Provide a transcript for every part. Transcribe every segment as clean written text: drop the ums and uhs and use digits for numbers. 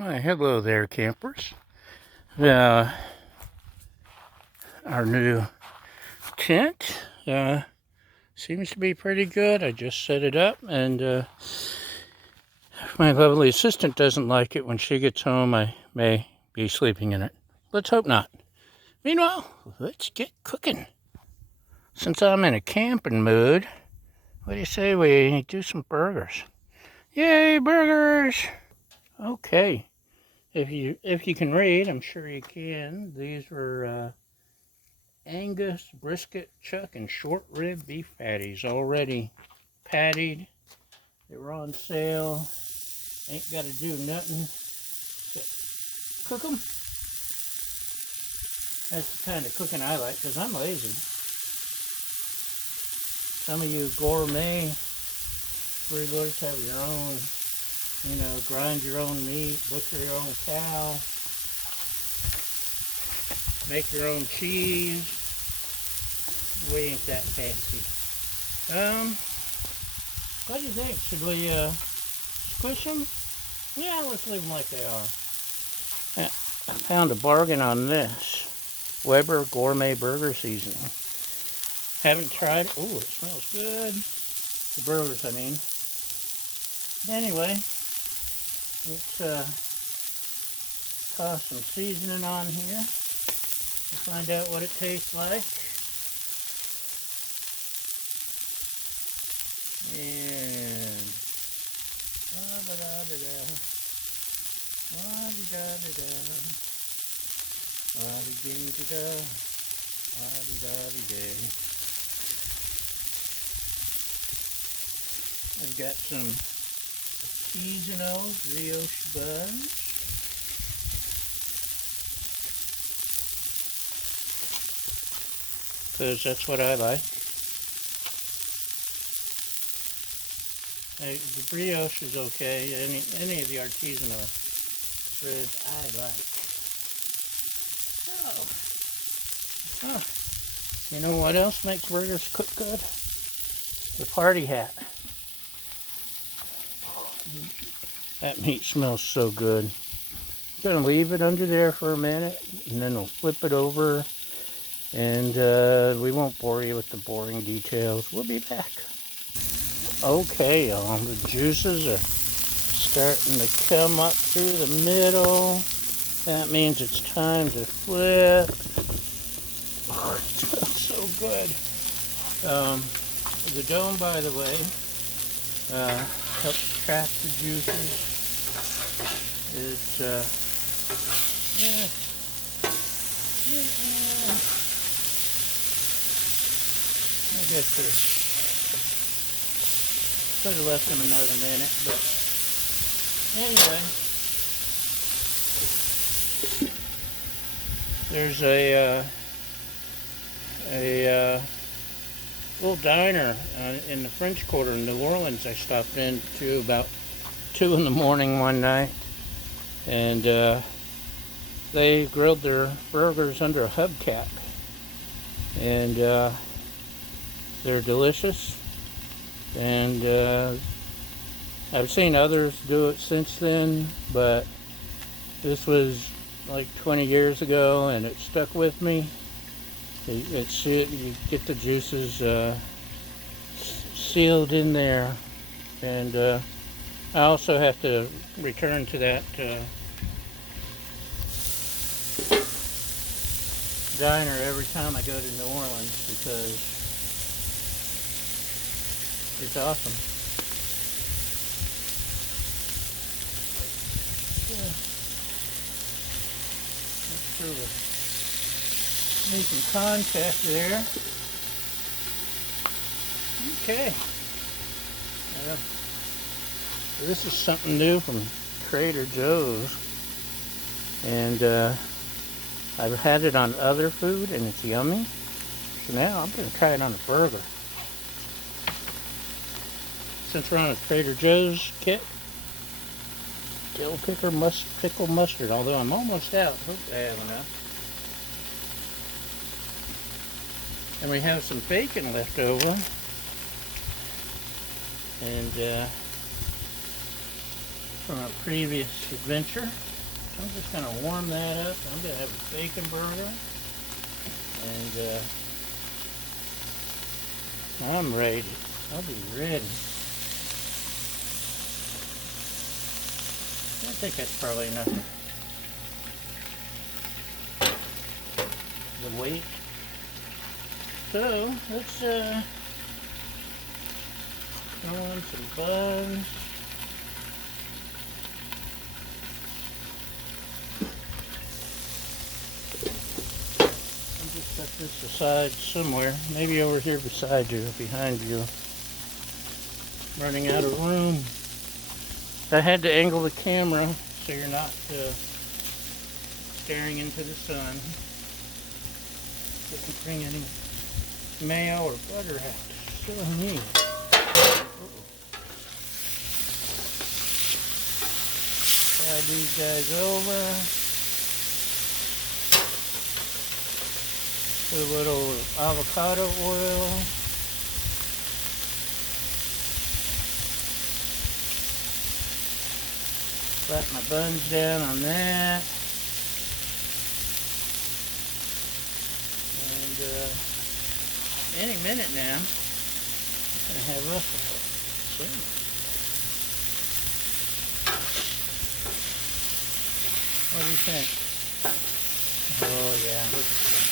Why, hello there, campers. Uh, our new tent seems to be pretty good. I just set it up, and my lovely assistant doesn't like it. When she gets home, I may be sleeping in it. Let's hope not. Meanwhile, let's get cooking. Since I'm in a camping mood, what do you say we do some burgers? Yay, burgers! Okay. If you can read, I'm sure you can. These were Angus, brisket, chuck, and short rib beef patties, already pattied. They were on sale. Ain't got to do nothing but cook them. That's the kind of cooking I like, because I'm lazy. Some of you gourmet burglars have your own, grind your own meat, butcher your own cow, make your own cheese. We ain't that fancy. What do you think? Should we squish them? Yeah, let's leave them like they are. I found a bargain on this. Weber Gourmet Burger Seasoning. Haven't tried it. Ooh, it smells good. The burgers, I mean. Anyway, let's toss some seasoning on here to find out what it tastes like. And la-da-da-da-da, la-di-da-da-da, la-di-dee-da-da, la-di-da-di-day. I've got some artisanal brioche buns. Because that's what I like. The brioche is okay. Any of the artisanal breads I like. So, you know what else makes burgers cook good? The party hat. That meat smells so good. I'm gonna leave it under there for a minute, and then we'll flip it over, and we won't bore you with the boring details. We'll be back. Okay, y'all, the juices are starting to come up through the middle. That means it's time to flip. Oh, it smells so good. The dome, by the way, helps trap the juices. It's, I guess could have left them another minute, but anyway, there's a little diner in the French Quarter in New Orleans I stopped into about 2 in the morning one night, and they grilled their burgers under a hubcap, and they're delicious. And I've seen others do it since then, but this was like 20 years ago, and it stuck with me. You get the juices sealed in there, and I also have to return to that diner every time I go to New Orleans because it's awesome. Yeah. Make sure we're making contact there. Okay. So this is something new from Trader Joe's, and I've had it on other food and it's yummy. So now I'm going to try it on a burger. Since we're on a Trader Joe's kit, dill pickle mustard, although I'm almost out. Hope I have enough. And we have some bacon left over. And from a previous adventure, I'm just going to warm that up. I'm going to have a bacon burger. And I'm ready. I'll be ready. I think that's probably enough. The weight. So let's throw in some buns. I'll just set this aside somewhere, maybe over here beside you, behind you. Running out of room. I had to angle the camera so you're not staring into the sun. Didn't bring any mayo or butter out. So neat. Slide these guys over. Put a little avocado oil. Slap my buns down on that. And any minute now, I'm going to have Russell. So, what do you think? Oh yeah, look at that.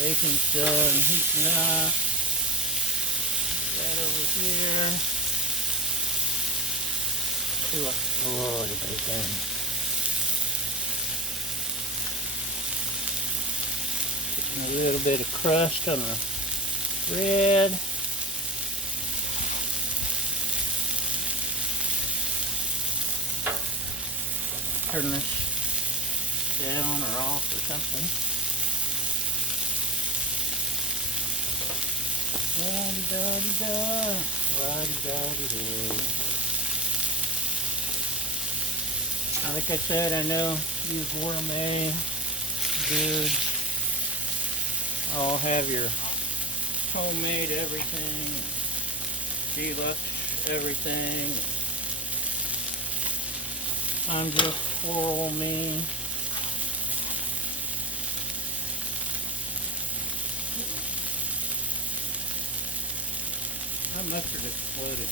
Bacon's done heating up. That over here. Oh, the bacon. Getting a little bit of crust on the bread. Turn this down or off or something. La-di-da-di-da, la-di-da-di-da. Like I said, I know you gourmet dudes all have your homemade everything, deluxe everything. I'm just floral me. My mustard exploded.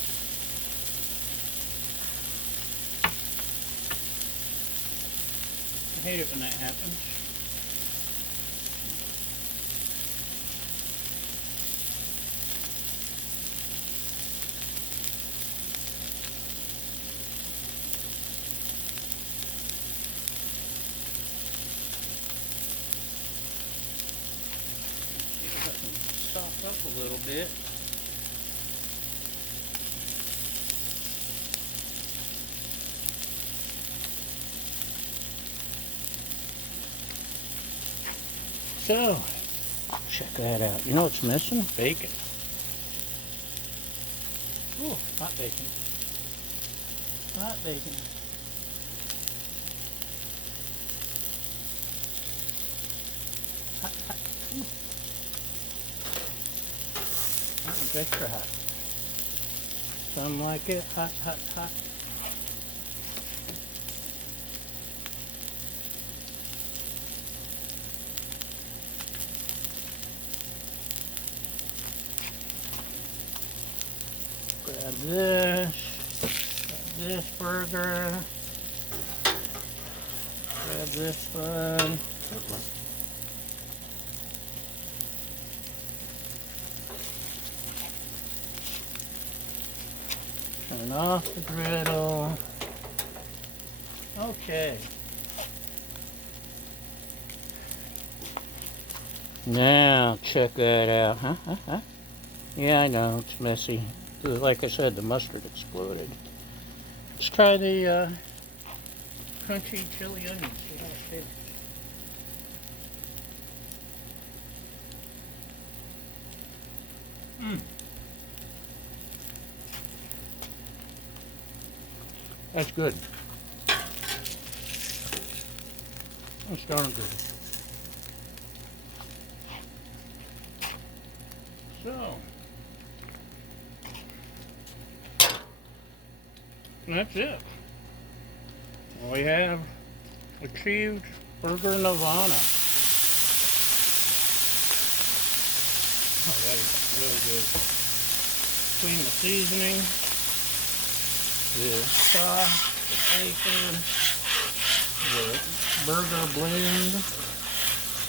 I hate it when that happens. See if I can soften up a little bit. So, check that out. You know what's missing? Bacon. Ooh, hot bacon. Hot bacon. Hot, hot. Ooh. That one's extra hot. Some like it hot, hot, hot. Grab this burger, grab this bun. Turn off the griddle. Okay. Now check that out. Huh? Yeah, I know, it's messy. Like I said, the mustard exploded. Let's try the crunchy chili onions. See how it tastes. That's good. That's darn good. So, that's it. We have achieved Burger Nirvana. Oh, that is really good. Between the seasoning, the sauce, the bacon, the burger blend.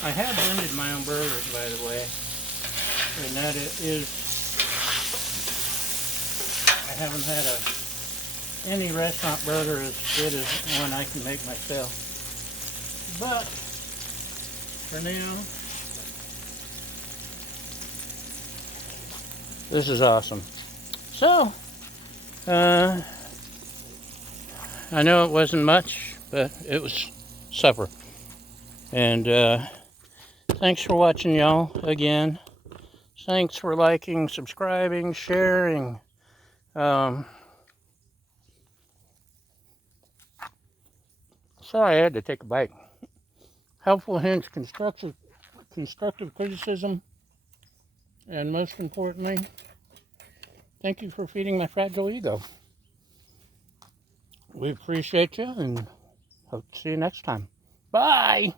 I have blended my own burgers, by the way, and that is, I haven't had any restaurant burger as good as one I can make myself. But for now, this is awesome. So, I know it wasn't much, but it was supper. And thanks for watching, y'all, again. Thanks for liking, subscribing, sharing. Sorry, I had to take a bite. Helpful hints, constructive criticism, and most importantly, thank you for feeding my fragile ego. We appreciate you and hope to see you next time. Bye!